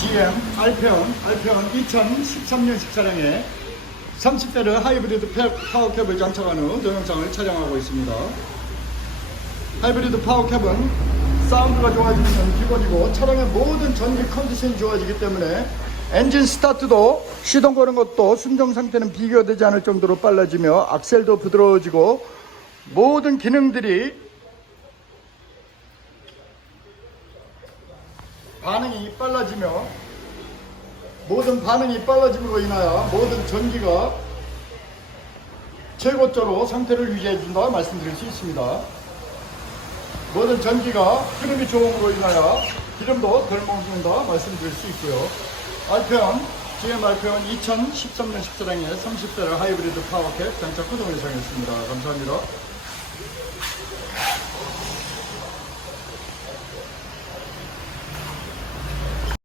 GM 알페온 알페온 2013년식 차량에 30대를 하이브리드 페- 파워캡을 장착한 후 동영상을 촬영하고 있습니다. 하이브리드 파워캡은 사운드가 좋아지는 건 기본이고 차량의 모든 전기 컨디션이 좋아지기 때문에 엔진 스타트도 시동 거는 것도 순정 상태는 비교되지 않을 정도로 빨라지며 악셀도 부드러워지고 모든 기능들이 반응이 빨라지며 모든 반응이 빨라짐으로 인하여 모든 전기가 최고조로 상태를 유지해준다 말씀드릴 수 있습니다. 모든 전기가 흐름이 좋음으로 인하여 기름도 덜 먹는다 말씀드릴 수 있고요. 알페온, GM 알페온 2013년 14장에 30대를 하이브리드 파워캡 장착 구동을 예상했습니다. 감사합니다.